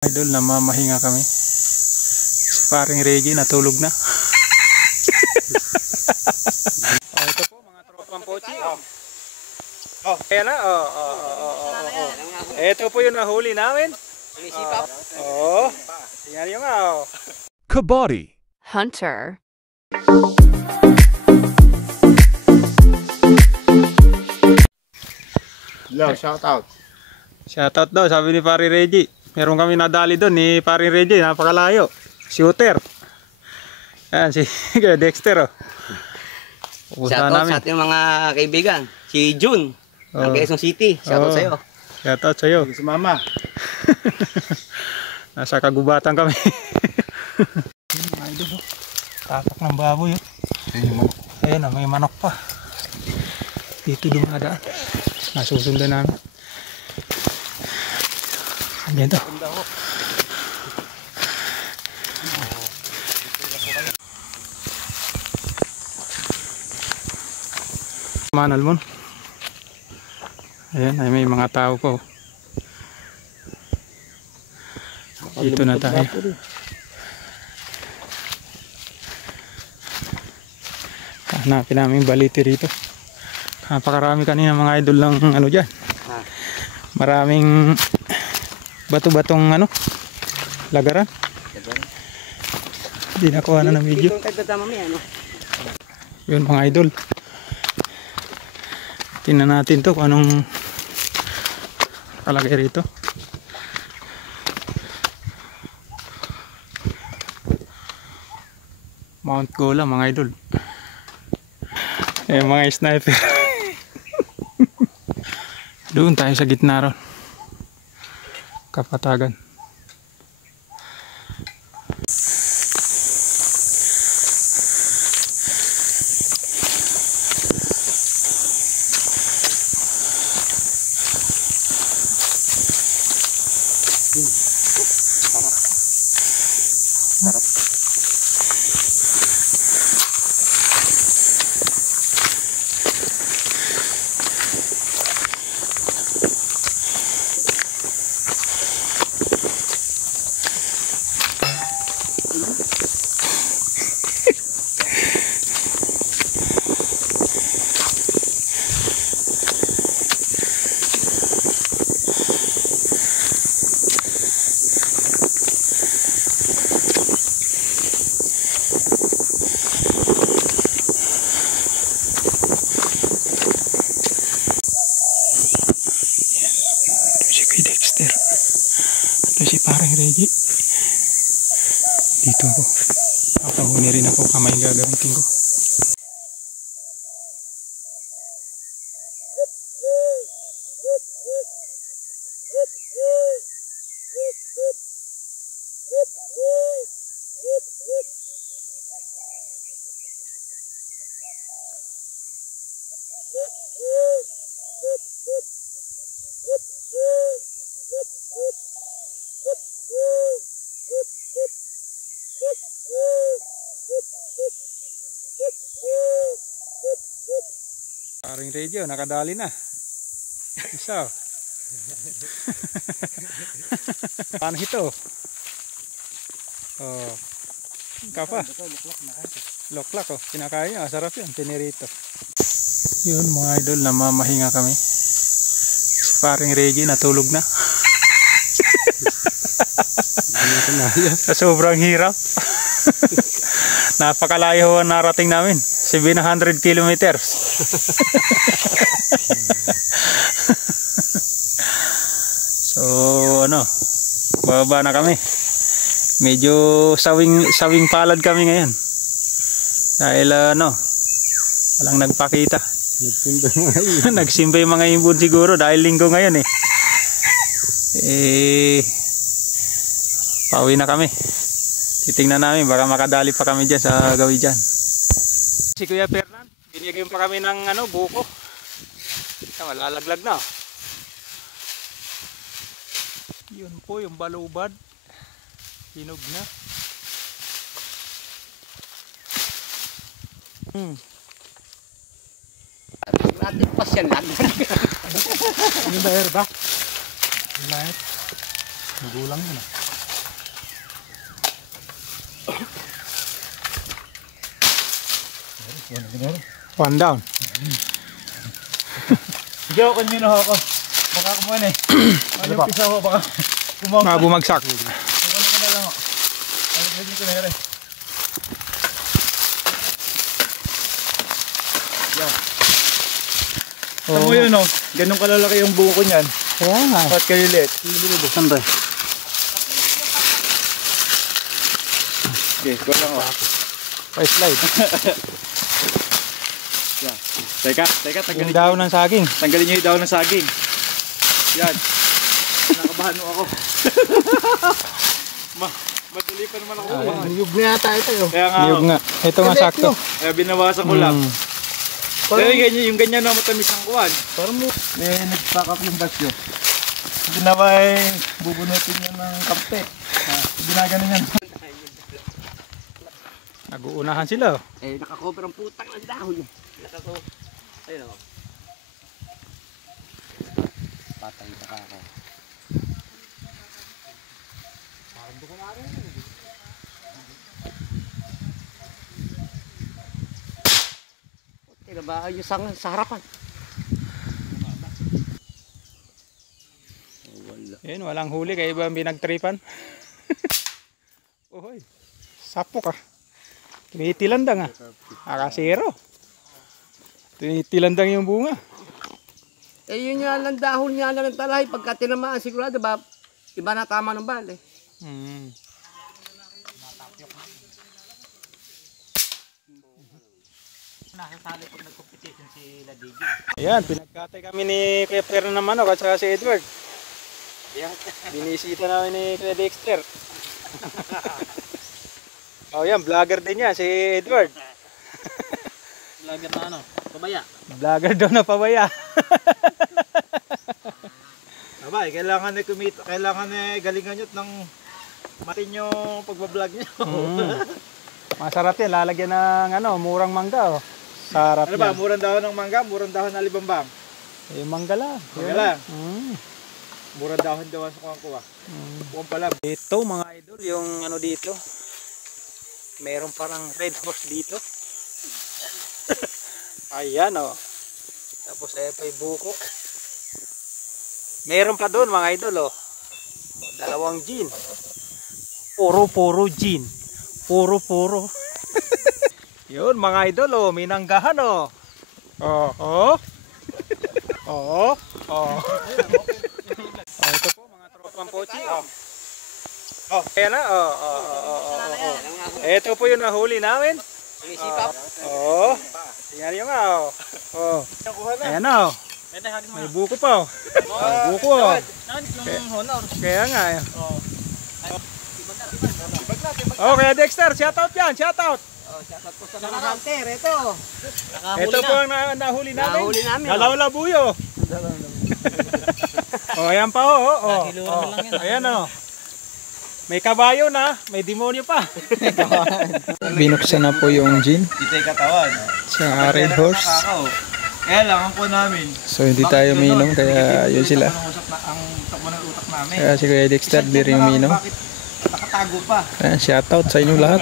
Idol, namamahinga kami. Si paring Reggie natulog na. Ito po mga tropang pochi. Ayan na. Ito po yung nahuli namin. Tingnan nyo nga. Kabody Hunter. Hello, shout out. Shoutout daw, sabi ni paring Reggie. Meron kami nadali doon ni paring Reggie, napakalayo. Shooter. Ayan si Dexter. Shoutout sa ating mga kaibigan. Si June, ng Quezon City. Shoutout sa'yo. Shoutout sa'yo. Si Mama. Nasa kagubatan kami. Tapak ng baboy. Ayan, may manok pa. Dito dumadaan. Nasusundan namin. Ayan to. Manal mo. Ayan, ay may mga tao po. Dito na tayo. Hanapin namin baliti rito. Napakarami kanina mga idol lang ano dyan. Maraming bato-batong ano, lagaran. Hindi nakuha na ng video. Yun mga idol. Tingnan natin to kung anong kalagay rito. Mount Gola mga idol. Eh mga sniper. Doon tayo sa gitna ron. Kapatagan. Ito si parang Reggie. Dito ako. Papahuni rin ako, kamay gagamitin ko. Paring Reggie, nakadali na. Isa. Paano ito? Oh. Kapa. Loklak oh. Kinakain niya. Sarap yun. Pinirito. Yun mga idol, namamahinga kami. Si paring Reggie natulog na. Sa sobrang hirap. Napakalayo ang narating namin. 700 kilometers. So ano, bababa na kami. Medyo sawing palad kami ngayon. Dahil ano, walang nagpakita. Nagsimba yung mga ibon siguro dahil linggo ngayon pauwi na kami. Titingnan namin baka makadali pa kami dyan sa gawi dyan. Si Kuya Fernan, binigyan pa kami ng ano, buko. Malalaglag na. Yun po yung balubad. Hinog na. Natin pasyan lang. Ano ba herba? Lahat. Magulang yun ah. One down. Sige ako kanino ako. Baka kumuha eh. Ano yung pisa ko baka kumawag. Mga bumagsak. Kukunin ko na lang ako. Alagagin ko na rin. Yan. Saan mo yun ganun kalalaki yung buko niyan. Kaya nga. At kalilit. Saan ba? Okay, go lang ako. Pa-slide. Yan. Teka, Yung tanggalin daw ng saging. Tanggalin nyo yung daw ng saging. Yan. Nakabahan mo ako. Madali pa naman ako. Niyog na yata ito yun. Kaya nga, Niyog nga. Ito nga sakto. kaya binawasan ko lang. Pero yung ganyan na matamis ang kuwan. Parang mo. Nagpakak yung basyo. Ginawa bubunutin niya ng kape. Ginagano yan. Nag-uunahan sila. Nakakover ang putang ng dahon. Ayun o. Patay na ka ako. Ba ayos sa harapan. Yun, walang huli kaya iba ang binagtripan. Uhoy. Sapok ah. Tinitilandang ah. Akasero. Tinitilandang yung bunga. Yun nga lang dahon nga lang ng talay. Pagka tinamaan sigurado ba iba na tama ng bal eh. Nasasali pag nag-competition si Ladigi. Ayan, pinagkatay kami ni Kuya Fer ng manok at saka si Edward. Binisita namin ni Kuya Dexter. Oh yan, vlogger din yan si Edward. Vlogger na pabaya. Vlogger daw na pabaya. Abay, kailangan kumita, kailangan galingan nyo ng matin yung pagbablog nyo. Masarap yan, lalagyan ng murang mangga oh. Sarap Ano ba, murang dahon ng mangga, murang dahon ng alibambang. Mangga lang. Mangga lang. Murang dahon daw sa kuwang-kuwa. Kuwang pala. Ito mga idol, yung dito. Meron parang red horse dito. Ayan oh. Tapos ayan pa yung buko. Meron pa doon mga idol oh. Dalawang gin. Puro gin. Puro. Yun mga idol oh, minanggahan oh. Oh. Ito po mga tropang pochi. Ayan na Ito po yung nahuli namin. Tingnan nyo nga oh. Ayan na oh. May buko pa oh. May buko oh. Kaya nga eh. Kaya Dexter, shoutout yan, shoutout. Shoutout po sa mga hunter, ito. Ito po ang nahuli namin. Nahuli namin. Dalaw-labuyo. Ayan pa ayan oh. May kabayo na, may demonyo pa. Binuksan na po yung gin. Ito yung katawan. Sa red horse. Kaya lang ang po namin. So hindi tayo uminom kaya yun sila. Ang takbo ng utak namin. Kaya si Kuya Dexter di rin uminom. Bakit nakatago pa? Shoutout sa inyo lahat.